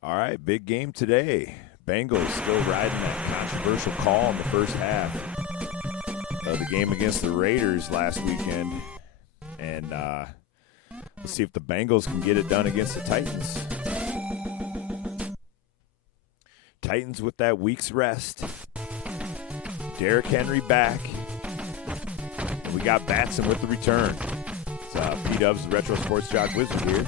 All right, big game today. Bengals still riding that controversial call in the first half of the game against the Raiders last weekend. And let's see if the Bengals can get it done against the Titans. Titans with that week's rest. Derrick Henry back. And we got Batson with the return. It's P-Dubs, the Retro Sports Jock Wizard here.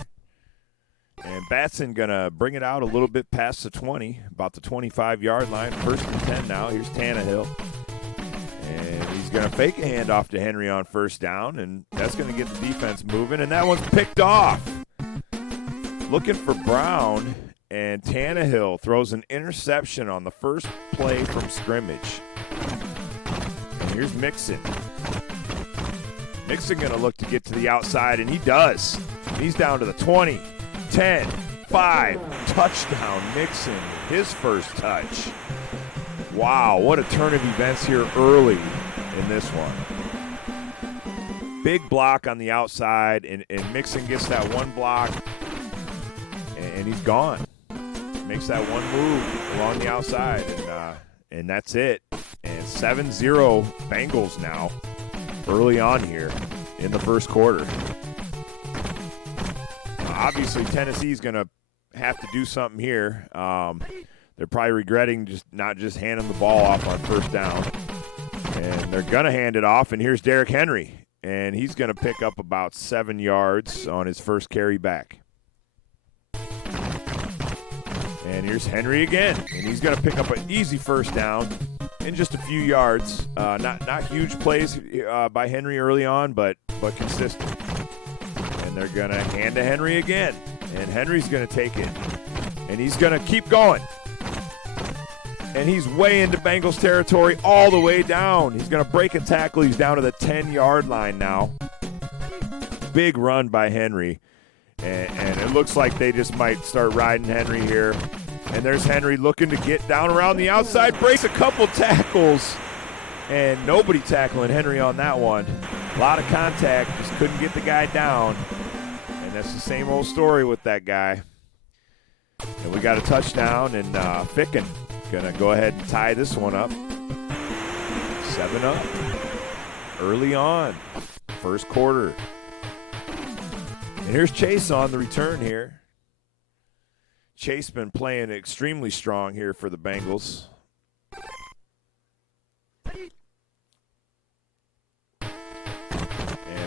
And Batson going to bring it out a little bit past the 20, about the 25-yard line. First and 10 now. Here's Tannehill. And he's going to fake a handoff to Henry on first down, and that's going to get the defense moving. And that one's picked off. Looking for Brown, and Tannehill throws an interception on the first play from scrimmage. And here's Mixon. Mixon going to look to get to the outside, and he does. He's down to the 20. 10, 5, touchdown Mixon, his first touch. Wow, what a turn of events here early in this one. Big block on the outside, and Mixon gets that one block, and he's gone. Makes that one move along the outside, and that's it. And 7-0 Bengals now early on here in the first quarter. Obviously, Tennessee's going to have to do something here. They're probably regretting not just handing the ball off on first down. And they're going to hand it off, and here's Derrick Henry. And he's going to pick up about 7 yards on his first carry back. And here's Henry again. And he's going to pick up an easy first down in just a few yards. Not huge plays by Henry early on, but consistent. And they're going to hand to Henry again. And Henry's going to take it. And he's going to keep going. And he's way into Bengals territory all the way down. He's going to break a tackle. He's down to the 10-yard line now. Big run by Henry. And it looks like they just might start riding Henry here. And there's Henry looking to get down around the outside. Breaks a couple tackles. And nobody tackling Henry on that one. A lot of contact. Just couldn't get the guy down. And that's the same old story with that guy. And we got a touchdown, and Ficken going to go ahead and tie this one up. 7-up early on, first quarter. And here's Chase on the return here. Chase been playing extremely strong here for the Bengals.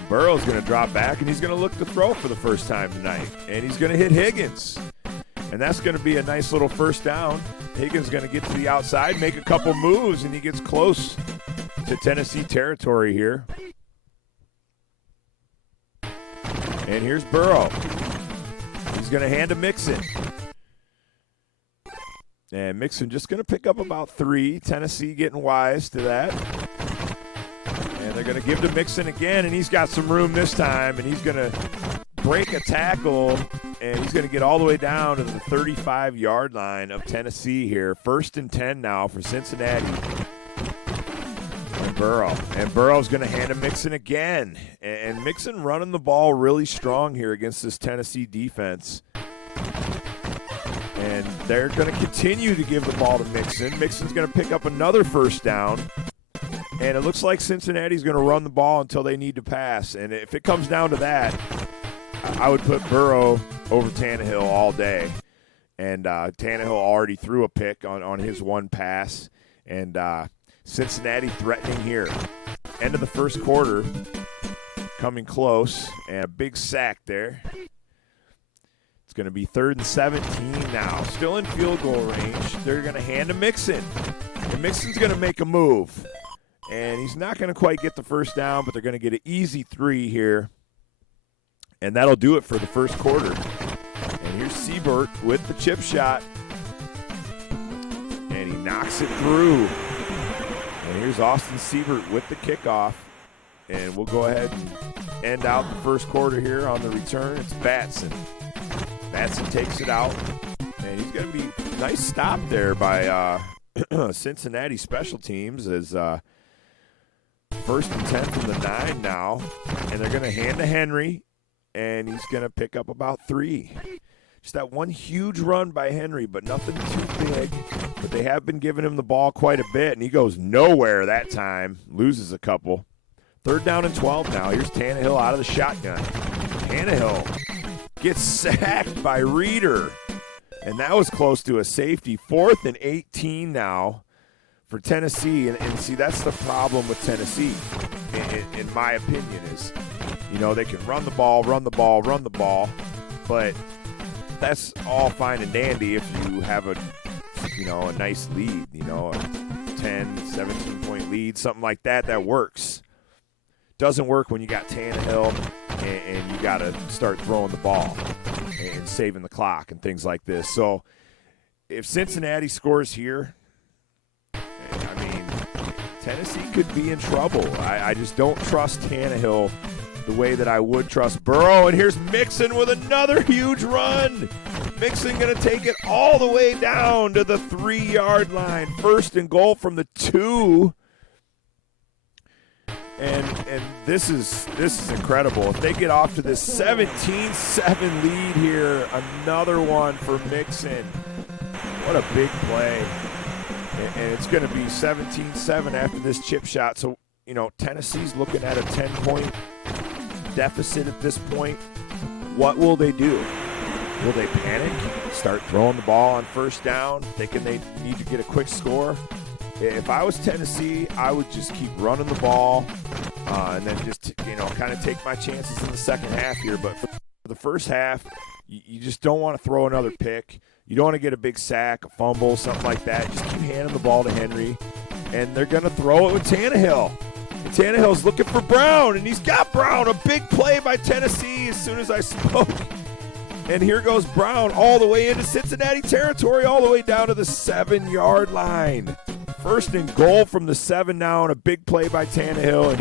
Burrow's going to drop back, and he's going to look to throw for the first time tonight. And he's going to hit Higgins. And that's going to be a nice little first down. Higgins going to get to the outside, make a couple moves, and he gets close to Tennessee territory here. And here's Burrow. He's going to hand to Mixon. And Mixon just going to pick up about 3. Tennessee getting wise to that. And they're going to give to Mixon again, and he's got some room this time, and he's going to break a tackle, and he's going to get all the way down to the 35-yard line of Tennessee here. First and 10 now for Cincinnati. And Burrow. And Burrow's going to hand to Mixon again. And Mixon running the ball really strong here against this Tennessee defense. And they're going to continue to give the ball to Mixon. Mixon's going to pick up another first down. And it looks like Cincinnati's going to run the ball until they need to pass. And if it comes down to that, I would put Burrow over Tannehill all day. And Tannehill already threw a pick on his one pass. And Cincinnati threatening here. End of the first quarter, coming close. And a big sack there. It's going to be 3rd and 17 now. Still in field goal range. They're going to hand to Mixon. And Mixon's going to make a move. And he's not going to quite get the first down, but they're going to get an easy 3 here. And that'll do it for the first quarter. And here's Siebert with the chip shot. And he knocks it through. And here's Austin Siebert with the kickoff. And we'll go ahead and end out the first quarter here on the return. It's Batson. Batson takes it out. And he's going to be a nice stop there by Cincinnati special teams as first and 10 from the 9 now. And they're going to hand to Henry, and he's going to pick up about 3. Just that one huge run by Henry, but nothing too big. But they have been giving him the ball quite a bit, and he goes nowhere that time. Loses a couple. 3rd down and 12 now. Here's Tannehill out of the shotgun. Tannehill gets sacked by Reeder. And that was close to a safety. 4th and 18 now for Tennessee. And see, that's the problem with Tennessee, in my opinion, is, they can run the ball, but that's all fine and dandy if you have a nice lead, a 10, 17-point lead, something like that. That works. Doesn't work when you got Tannehill and you got to start throwing the ball and saving the clock and things like this. So if Cincinnati scores here, Tennessee could be in trouble. I just don't trust Tannehill the way that I would trust Burrow. And here's Mixon with another huge run. Mixon going to take it all the way down to the 3-yard line. 1st and goal from the 2. And this is incredible. If they get off to this 17-7 lead here, another one for Mixon. What a big play. And it's going to be 17-7 after this chip shot. So, Tennessee's looking at a 10-point deficit at this point. What will they do? Will they panic, start throwing the ball on 1st down, thinking they need to get a quick score? If I was Tennessee, I would just keep running the ball and then just, kind of take my chances in the second half here. But for the first half, you just don't want to throw another pick. You don't want to get a big sack, a fumble, something like that. Just keep handing the ball to Henry, and they're going to throw it with Tannehill. And Tannehill's looking for Brown, and he's got Brown. A big play by Tennessee as soon as I spoke. And here goes Brown all the way into Cincinnati territory, all the way down to the 7-yard line. 1st and goal from the 7 now, and a big play by Tannehill, and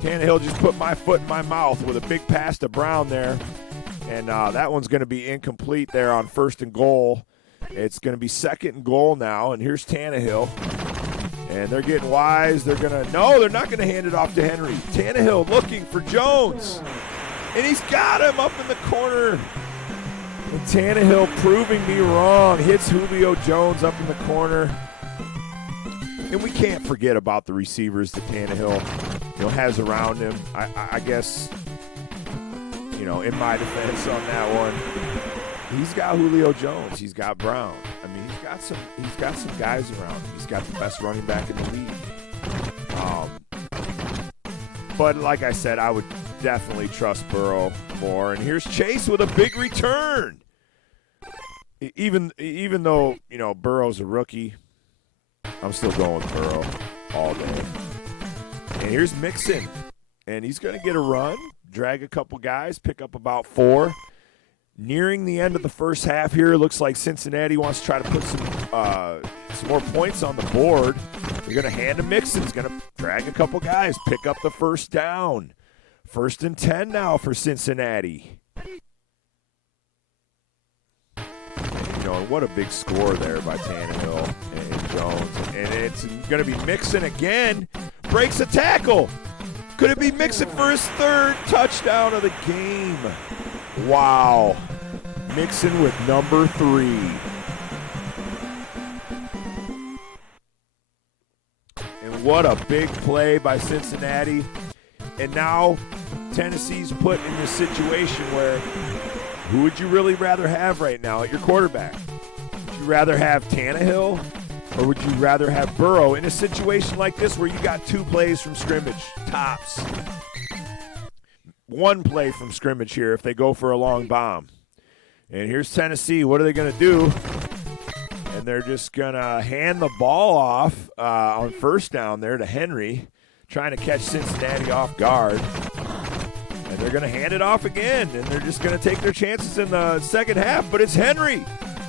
Tannehill just put my foot in my mouth with a big pass to Brown there. And that one's going to be incomplete there on 1st and goal. It's going to be 2nd and goal now, and here's Tannehill. And they're getting wise. They're not going to hand it off to Henry. Tannehill looking for Jones. And he's got him up in the corner. And Tannehill proving me wrong. Hits Julio Jones up in the corner. And we can't forget about the receivers that Tannehill has around him. I guess, in my defense on that one, he's got Julio Jones. He's got Brown. He's got some guys around him. He's got the best running back in the league. But like I said, I would definitely trust Burrow more. And here's Chase with a big return. Even though, Burrow's a rookie, I'm still going with Burrow all day. And here's Mixon. And he's going to get a run, drag a couple guys, pick up about 4. Nearing the end of the first half here, looks like Cincinnati wants to try to put some more points on the board. They're going to hand to Mixon. He's going to drag a couple guys, pick up the 1st down. 1st and 10 now for Cincinnati. And what a big score there by Tannehill and Jones. And it's going to be Mixon again. Breaks a tackle. Could it be Mixon for his 3rd touchdown of the game? Wow. Mixon with number 3. And what a big play by Cincinnati. And now Tennessee's put in this situation where who would you really rather have right now at your quarterback? Would you rather have Tannehill or would you rather have Burrow in a situation like this where you got 2 plays from scrimmage, tops? 1 play from scrimmage here if they go for a long bomb. And here's Tennessee. What are they going to do? And they're just going to hand the ball off on 1st down there to Henry, trying to catch Cincinnati off guard. And they're going to hand it off again, and they're just going to take their chances in the second half. But it's Henry.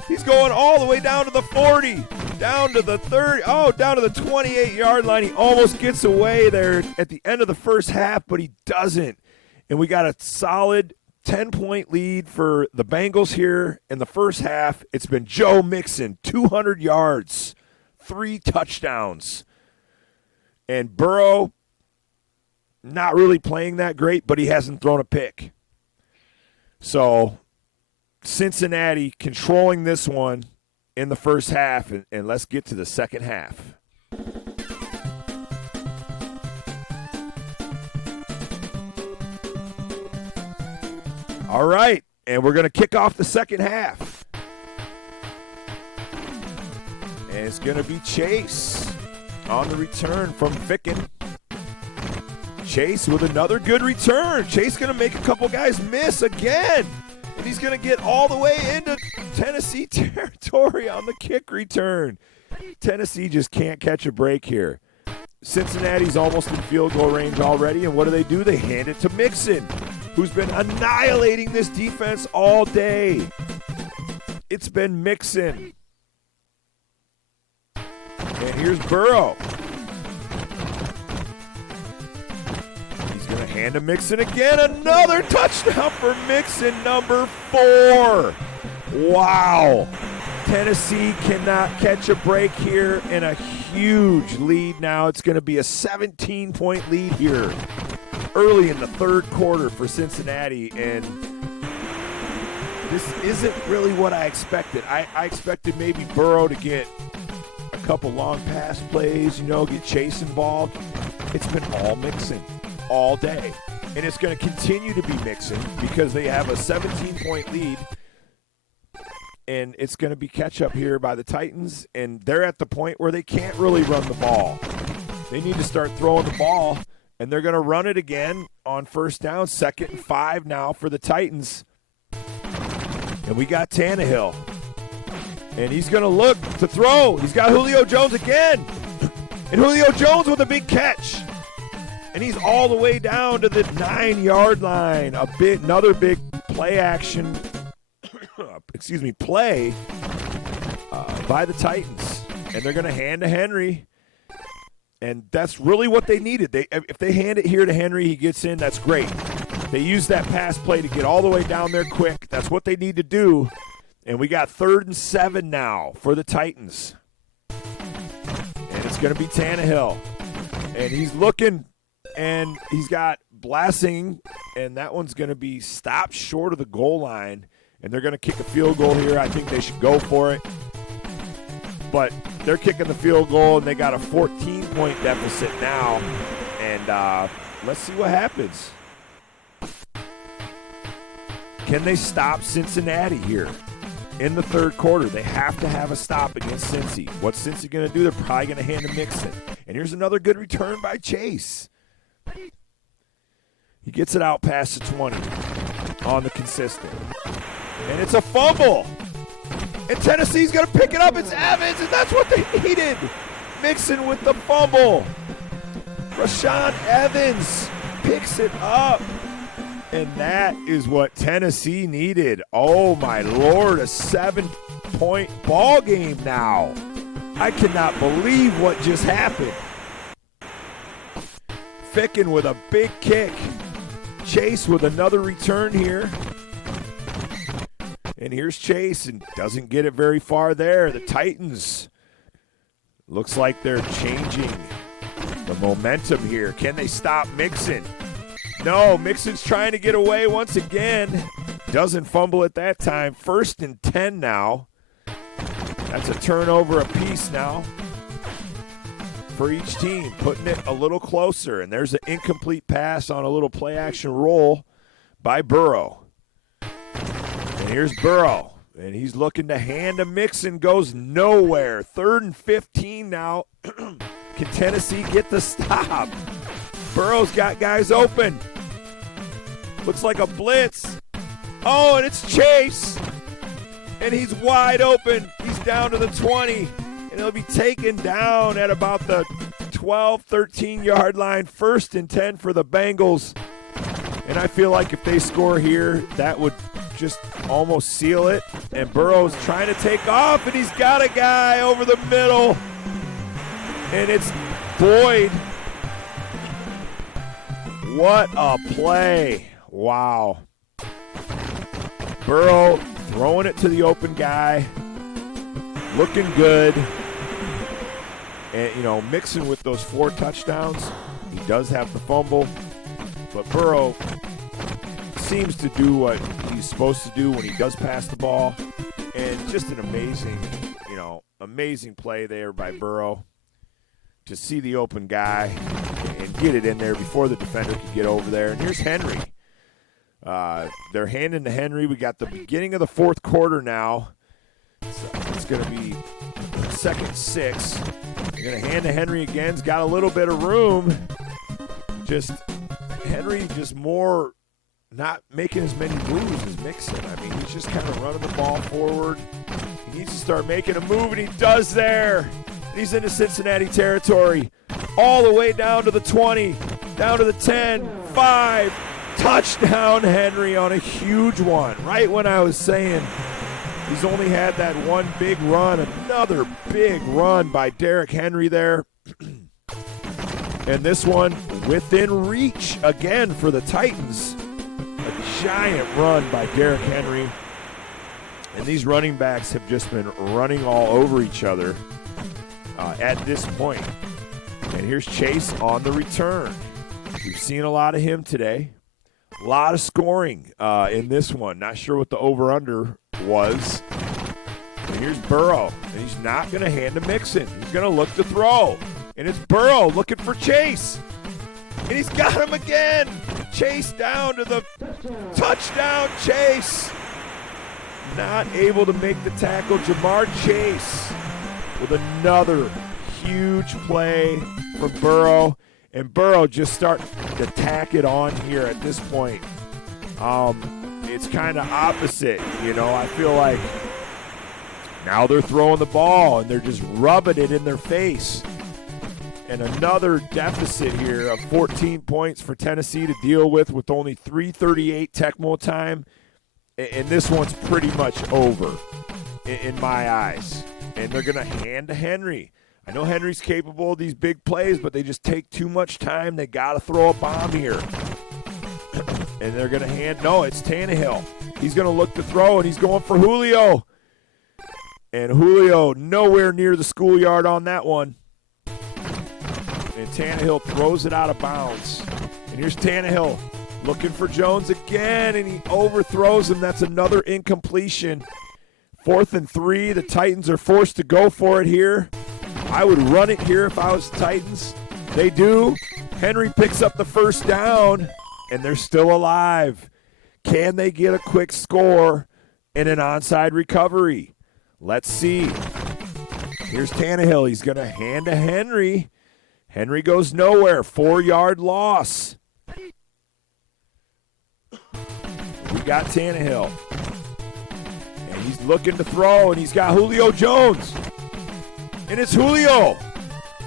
He's going all the way down to the 40, down to the 30, down to the 28-yard line. He almost gets away there at the end of the first half, but he doesn't. And we got a solid 10-point lead for the Bengals here in the first half. It's been Joe Mixon, 200 yards, 3 touchdowns. And Burrow, not really playing that great, but he hasn't thrown a pick. So Cincinnati controlling this one in the first half, and let's get to the second half. All right, and we're going to kick off the second half. And it's going to be Chase on the return from Ficken. Chase with another good return. Chase going to make a couple guys miss again. And he's going to get all the way into Tennessee territory on the kick return. Tennessee just can't catch a break here. Cincinnati's almost in field goal range already, and what do? They hand it to Mixon, who's been annihilating this defense all day. It's been Mixon. And here's Burrow. He's going to hand to Mixon again. Another touchdown for Mixon, number 4. Wow. Tennessee cannot catch a break here, and a huge lead now. It's going to be a 17-point lead here early in the third quarter for Cincinnati, and this isn't really what I expected. I expected maybe Burrow to get a couple long pass plays, get Chase involved. It's been all Mixon all day, and it's going to continue to be Mixon because they have a 17-point lead. And it's going to be catch-up here by the Titans, and they're at the point where they can't really run the ball. They need to start throwing the ball, and they're going to run it again on first down, 2nd and 5 now for the Titans. And we got Tannehill, and he's going to look to throw. He's got Julio Jones again, and Julio Jones with a big catch. And he's all the way down to the 9-yard line. Another big play action play by the Titans, and they're going to hand to Henry, and that's really what they needed. If they hand it here to Henry, he gets in, that's great. They use that pass play to get all the way down there quick. That's what they need to do, and we got 3rd and 7 now for the Titans, and it's going to be Tannehill, and he's looking, and he's got Blassing, and that one's going to be stopped short of the goal line. And they're going to kick a field goal here. I think they should go for it. But they're kicking the field goal, and they got a 14-point deficit now. And let's see what happens. Can they stop Cincinnati here in the third quarter? They have to have a stop against Cincy. What's Cincy going to do? They're probably going to hand to Mixon. And here's another good return by Chase. He gets it out past the 20 on the consistent. And it's a fumble. And Tennessee's going to pick it up. It's Evans, and that's what they needed. Mixon with the fumble. Rashaan Evans picks it up. And that is what Tennessee needed. Oh, my Lord, a 7-point ball game now. I cannot believe what just happened. Ficken with a big kick. Chase with another return here. And here's Chase, and doesn't get it very far there. The Titans, looks like they're changing the momentum here. Can they stop Mixon? No, Mixon's trying to get away once again. Doesn't fumble at that time. 1st and 10 now. That's a turnover apiece now for each team, putting it a little closer. And there's an incomplete pass on a little play-action roll by Burrow. And here's Burrow, and he's looking to hand to Mixon, goes nowhere. 3rd and 15 now. Can Tennessee get the stop? Burrow's got guys open. Looks like a blitz. Oh, and it's Chase, and he's wide open. He's down to the 20, and he'll be taken down at about the 12, 13-yard line. 1st and 10 for the Bengals. And I feel like if they score here, that would just almost seal it. And Burrow's trying to take off, and he's got a guy over the middle. And it's Boyd. What a play. Wow. Burrow throwing it to the open guy. Looking good. And, Mixon with those 4 touchdowns. He does have the fumble. But Burrow seems to do what he's he's supposed to do when he does pass the ball. And just an amazing, amazing play there by Burrow to see the open guy and get it in there before the defender could get over there. And here's Henry. They're handing to Henry. We got the beginning of the fourth quarter now. So it's going to be 2nd and 6. They're going to hand to Henry again. He's got a little bit of room. Henry more not making as many moves as Mixon. I mean, he's just kind of running the ball forward. He needs to start making a move, and he does there. And he's into Cincinnati territory. All the way down to the 20, down to the 10, 5. Touchdown, Henry, on a huge one. Right when I was saying he's only had that one big run, another big run by Derrick Henry there. And this one within reach again for the Titans. A giant run by Derrick Henry. And these running backs have just been running all over each other at this point. And here's Chase on the return. We've seen a lot of him today. A lot of scoring in this one. Not sure what the over-under was. And here's Burrow. And he's not going to hand to Mixon. He's going to look to throw. And it's Burrow looking for Chase. And he's got him again. Chase down to the touchdown. Chase not able to make the tackle. Jamar Chase with another huge play for Burrow. And Burrow just starting to tack it on here at this point. It's kind of opposite, I feel like now they're throwing the ball and they're just rubbing it in their face. And another deficit here of 14 points for Tennessee to deal with only 3:38 Tecmo time. And this one's pretty much over in my eyes. And they're going to hand to Henry. I know Henry's capable of these big plays, but they just take too much time. They got to throw a bomb here. And they're going to hand. No, it's Tannehill. He's going to look to throw, and he's going for Julio. And Julio nowhere near the schoolyard on that one. And Tannehill throws it out of bounds. And here's Tannehill looking for Jones again, and he overthrows him. That's another incompletion. 4th and 3. The Titans are forced to go for it here. I would run it here if I was the Titans. They do. Henry picks up the first down, and they're still alive. Can they get a quick score in an onside recovery? Let's see. Here's Tannehill. He's going to hand to Henry. Henry goes nowhere. 4-yard loss. We got Tannehill. And he's looking to throw, and he's got Julio Jones. And it's Julio.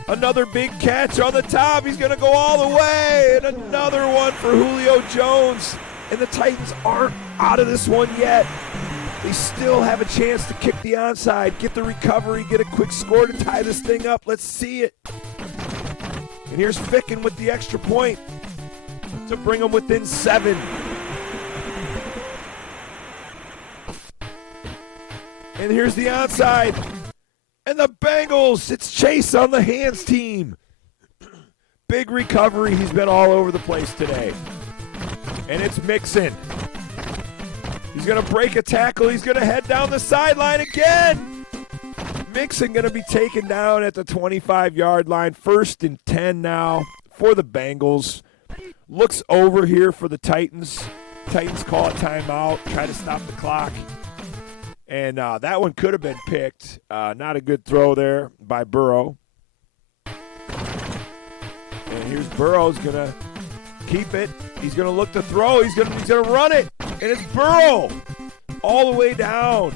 Another big catch on the top. He's going to go all the way. And another one for Julio Jones. And the Titans aren't out of this one yet. They still have a chance to kick the onside, get the recovery, get a quick score to tie this thing up. Let's see it. And here's Ficken with the extra point to bring them within 7. And here's the onside. And the Bengals, it's Chase on the hands team. Big recovery. He's been all over the place today. And it's Mixon. He's going to break a tackle. He's going to head down the sideline again. Mixon going to be taken down at the 25-yard line. 1st and 10 now for the Bengals. Looks over here for the Titans. Titans call a timeout, try to stop the clock. And that one could have been picked. Not a good throw there by Burrow. And here's Burrow. He's going to keep it. He's going to look to throw. He's going to run it. And it's Burrow all the way down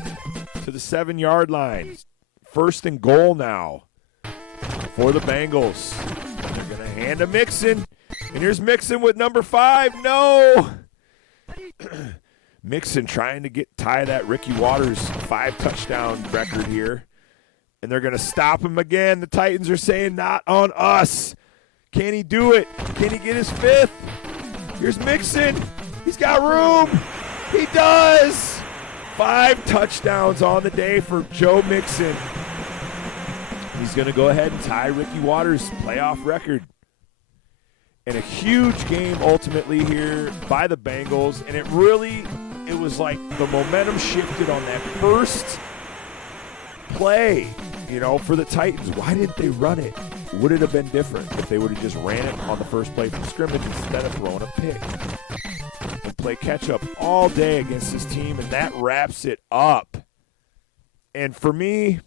to the 7-yard line. 1st and goal now for the Bengals. They're going to hand to Mixon. And here's Mixon with number 5. No. Mixon trying to tie that Ricky Waters 5-touchdown record here. And they're going to stop him again. The Titans are saying, not on us. Can he do it? Can he get his 5th? Here's Mixon. He's got room. He does. 5 touchdowns on the day for Joe Mixon. He's going to go ahead and tie Ricky Waters' playoff record. And a huge game ultimately here by the Bengals. And it it was like the momentum shifted on that first play, for the Titans. Why didn't they run it? Would it have been different if they would have just ran it on the first play from scrimmage instead of throwing a pick? And play catch-up all day against this team, and that wraps it up. And for me,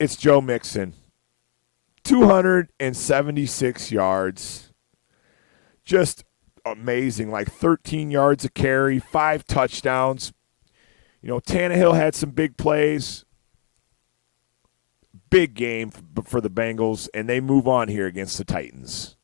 it's Joe Mixon. 276 yards. Just amazing. Like 13 yards a carry, 5 touchdowns. Tannehill had some big plays. Big game for the Bengals, and they move on here against the Titans.